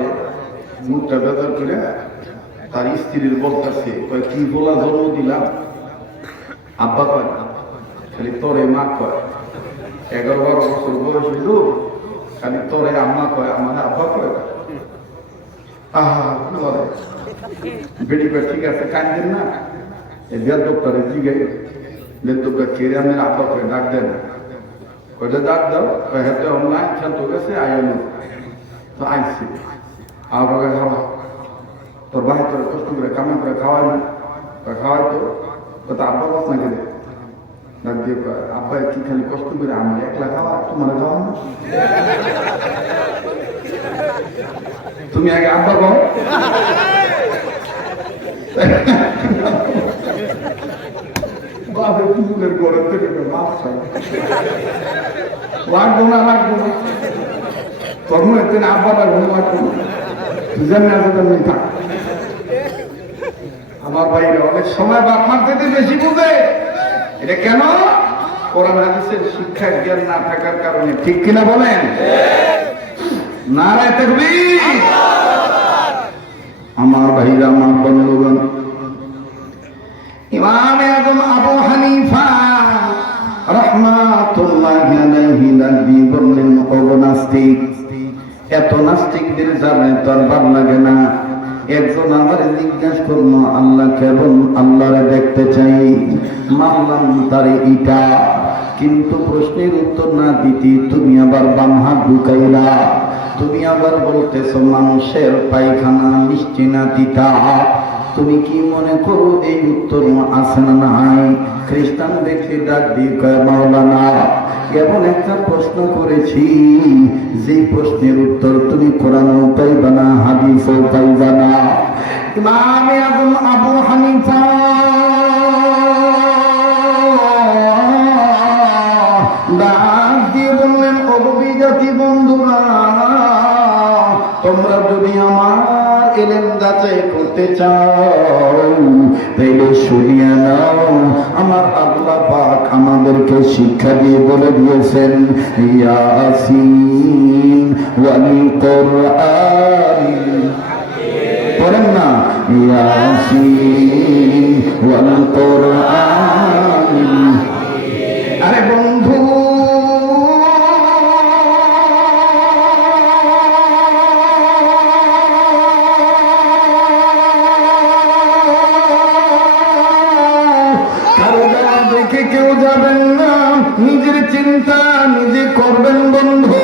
বাপে মুখটা বেদর করে তার স্ত্রীর বলতেছে কি বলা জন্ম দিলাম, আব্বা কয় না, খালি তোরে মা কয়। 11-12 বছর বয়স হইল, খালি তোরে আম্মা কয়, আমার আব্বা কয় না। আহা বলে বেটি কয় ঠিক আছে, কান্দেন না। দেড় ডক্টরে জিগাই, দেড় ডক্টর কেড়ে আমি আব্বা করে ডাক দেয় না, কয়টা ডাক দাও, হাতে অন্যায় শান্ত গেছে আয়ন তো আইসি আবার খাওয়া তোর ভাই তোর কষ্ট করে কামে করে খাওয়ায় না, খাওয়াই তো তো আব্বা বাস না গেলে ডাক দিয়ে আব্বা কি খালি কষ্ট করে আমি একলা খাওয়া, তোমার খাওয়া না, তুমি আগে আব্বা কও। বাপের পুকুরের ঘরের থেকে মাছ লাগবো না, লাগবো না, তোর মনে হচ্ছে আব্বা লাগবো লাগবো না, জানি আছে তেমনি থাক। আমার ভাইরা অনেক সময় বাপ মার থেকে বেশি বুঝে, এটা কেন? কোরআন হাদিসের শিক্ষা জ্ঞান না থাকার কারণে, ঠিক কিনা বলেন? নারায়ে তাকবীর। আমার ভাইরা, আমার বন্ধুগণ, ইমাম আযম আবু হানিফা রাহমাতুল্লাহি আলাইহি নবী বললেন, ও নাস্তিক, এত নাস্তিকদের জানায় তোর ভালো লাগে না? একজন আমার জিজ্ঞাসা করলো আল্লাহ কেমন, আল্লাহরে দেখতে চাই, মানলাম তারে ইটা, কিন্তু প্রশ্নের উত্তর না দিতে তুমি আবার বাম হাত ঢুকাইলা, তুমি আবার বলতেছ মানুষের পায়খানা মিষ্টি না তিতা। তুমি কি মনে করো এই উত্তর আছে না নাই? খ্রিস্টান ব্যক্তি ডাক দিয়ে কয়, মাওলানা এমন একটা প্রশ্ন করেছি যে প্রশ্নের উত্তর তুমি কোরআনও পাইবা না, হাদিসও পাইবা না। ইমাম আযম আবু হানিফা ডাক দিয়ে বললেন, অবিজাতি বন্ধুরা, তোমরা যদি আমার ইলম যাচাই করতে চাও তাইলে শুনিয়া নাও, আমার আল্লাহ পাক আমাদেরকে শিক্ষা দিয়ে বলে দিয়েছেন, ইয়াসিন ওয়াল কুরআন, পড়েন না, ইয়াসিন ওয়াল কুরআন। আরে বন্ধু, কেউ যাবেন না, নিজের চিন্তা নিজে করবেন বন্ধু,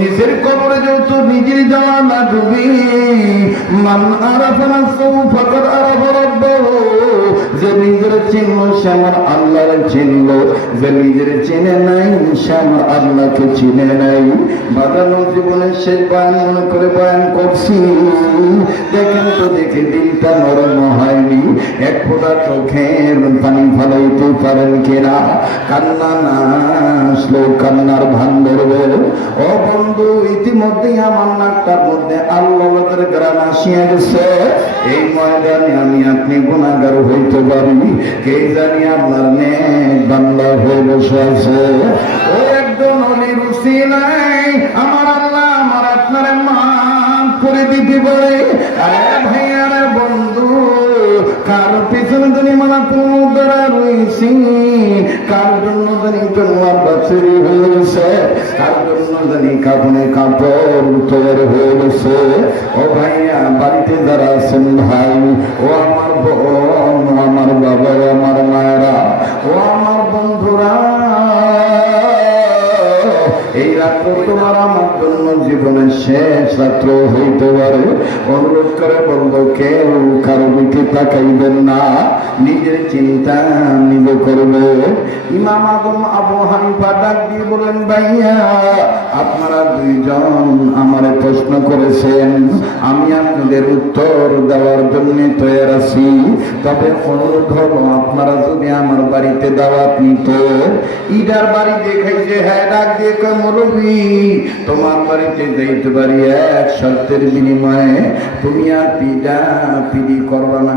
নিজের কবরে যত নিজের যাওয়া লাগবে। মান আরাফা নাফসাহু ফাকাদ আরাফা রাব্বাহু, যে নিজের চিনল সে আমার আল্লাহরে চিনল, যে নিজের চিনে নাই সে আমার আল্লাহকে চিনে নাই। বাদানো জীবনের শেষ বয়ান মনে করে বয়ান করছি, দেখেন তো দেখে দিলটা নরম হয়নি, এক ফোঁটা চোখের পানি ফেলাইতে পারেন কিনা? কান্না না আসলেও কান্নার ভান ধরবে। ও বন্ধু, ইতিমধ্যেই আমার নাকটার মধ্যে আল্লাহর গ্রাম আসিয়া গেছে। এই ময়দানে আমি আপনি গুনাহগার হইতে পারি, কে জানি আপনার নেক বান্দা হয়ে বসে আছে। ও একজন অলির উসিলায় আমার আল্লাহ আমার আপনার মাফ করে দিতে পারে। আরে ভাই, আরে বন্ধু, কার পিছনে তুমি মালা পুনরা রয়েছি, কার জন্য জানি তোমার বাছুরি হয়ে গেছে, কার জন্য জানি কাপড়ে কাপড় তৈরি হয়ে গেছে। ও ভাইয়া, বাড়িতে যারা আছেন ভাই, ও আমার বোন, ও আমার বাবা, ও আমার মায়েরা, ও আমার বন্ধুরা, এই রাত্র তোমার আমার জন্য জীবনের শেষ রাত্র হইতে পারে। অনুরোধ করে বলব, কেউ কারো দিকে তাকাইবেন না, নিজের চিন্তা নিজে করবে। ইমাম আযম আবু হানিফা ডাক দিয়ে বলেন, ভাইয়া আপনারা দুইজন আমারে প্রশ্ন করেছেন, আমি আপনাদের উত্তর দেওয়ার জন্য তৈরি আছি। তবে অনুরোধ হলো, আপনারা যদি আমার বাড়িতে দাওয়াত নিত, ইদার বাড়ি দেখাইছে, হ্যাঁ ডাক দিয়ে মৌলভী তোমার বাড়িতে যাইতে পারি এক শর্তের বিনিময়ে, তুমি আর পিডা পিডি করবা না।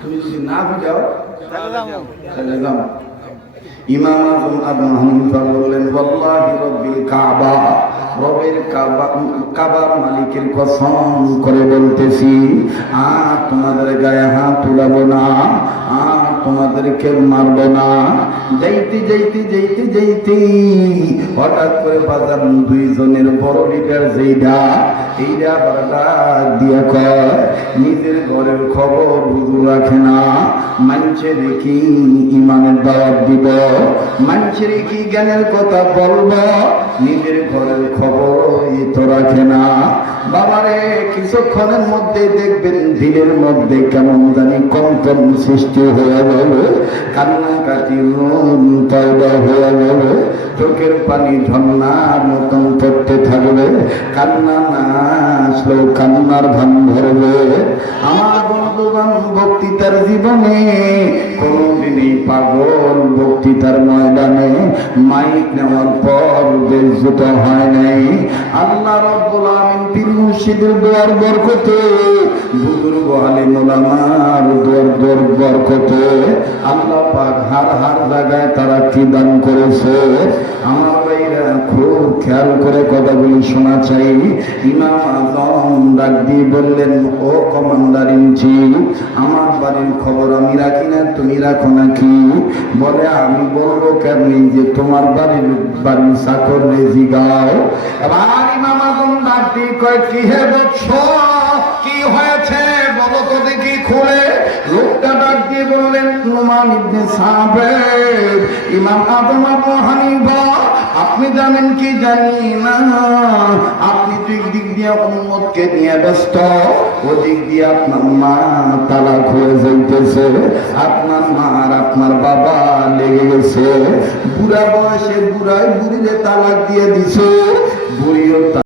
তুমি যদি না বুঝাও তাহলে যাও। ইমাম আযম আবু হানিফা বললেন, ওয়াল্লাহি রাব্বিল কাবা, রবের কাবার মালিকের কসম করে বলতেছি, আর তোমাদের গায়ে হাত তুলাবো না, আর তোমাদেরকে মারবো না। যাইতে যাইতে যাইতে যাইতে হঠাৎ করে বাজার দুইজনের বড় লিডার যেইটা, এইটা আবার ডাক দিয়া কয়, নিজের ঘরের খবর হুজুর রাখে না, মানুষের কি ইমানের দাওয়াত দিব, মানুষের কি জ্ঞানের কথা বলবো, নিজের ঘরের খবর তো রাখে না। বাবারে, কিছুক্ষণের মধ্যে দেখবেন দিলের মধ্যে কেমন জানি কম্পন সৃষ্টি হয়ে গেল, কান্নাকাটি পয়দা হয়ে গেল, চোখের পানি ঝর্ণার মতন পড়তে থাকবে, কান্না না আসলেও কান্নার ভান ধরবে। আমার বন্ধুবান বক্তৃতার জীবনে কোনদিনই পাগল বক্তৃতার ময়দানে মাইক নেওয়ার পর বেজ্জত হয় নাই। আল্লাহ রাব্বুল আমিন পীর মুর্শিদের দোয়ার বরকতে, বুজুর্গ আলেম ওলামার দোয়ার বরকতে আল্লাহ পাক হার জায়গায় তারা কি দান করেছে। আমার ভাইরা খুব খেয়াল করে কথাগুলি শোনা চাই। ইমাম আজম ডাক দিয়ে বললেন, ও কমান্ডার ইন চিফ, আমার বাড়ির খবর আমি রাখি না, তুমি রাখো নাকি? বলে, আমি বলবো কেন, যে তোমার বাড়ির চাকর রেজি গাও। এবার ইমাম আজম ডাক দিয়ে কয়, কি হে বৎস, কি হয়েছে বলো তো দেখি খুলে। লোকটা ডাক দিয়ে বললেন, নুমান ইবনে সাবের, ইমাম আজম আবু হানিফা, আপনি জানেন কি জানি না, আপনি দুই দিক দিয়ে উম্মতকে নিয়ে ব্যস্ত, ওদিক দিয়ে আপনার মা তালাক হয়ে যাইতেছে, আপনার মা আর আপনার বাবা লেগে গেছে, বুড়া বয়সে বুড়ায় বুড়িরে তালাক দিয়ে দিছে, বুড়িও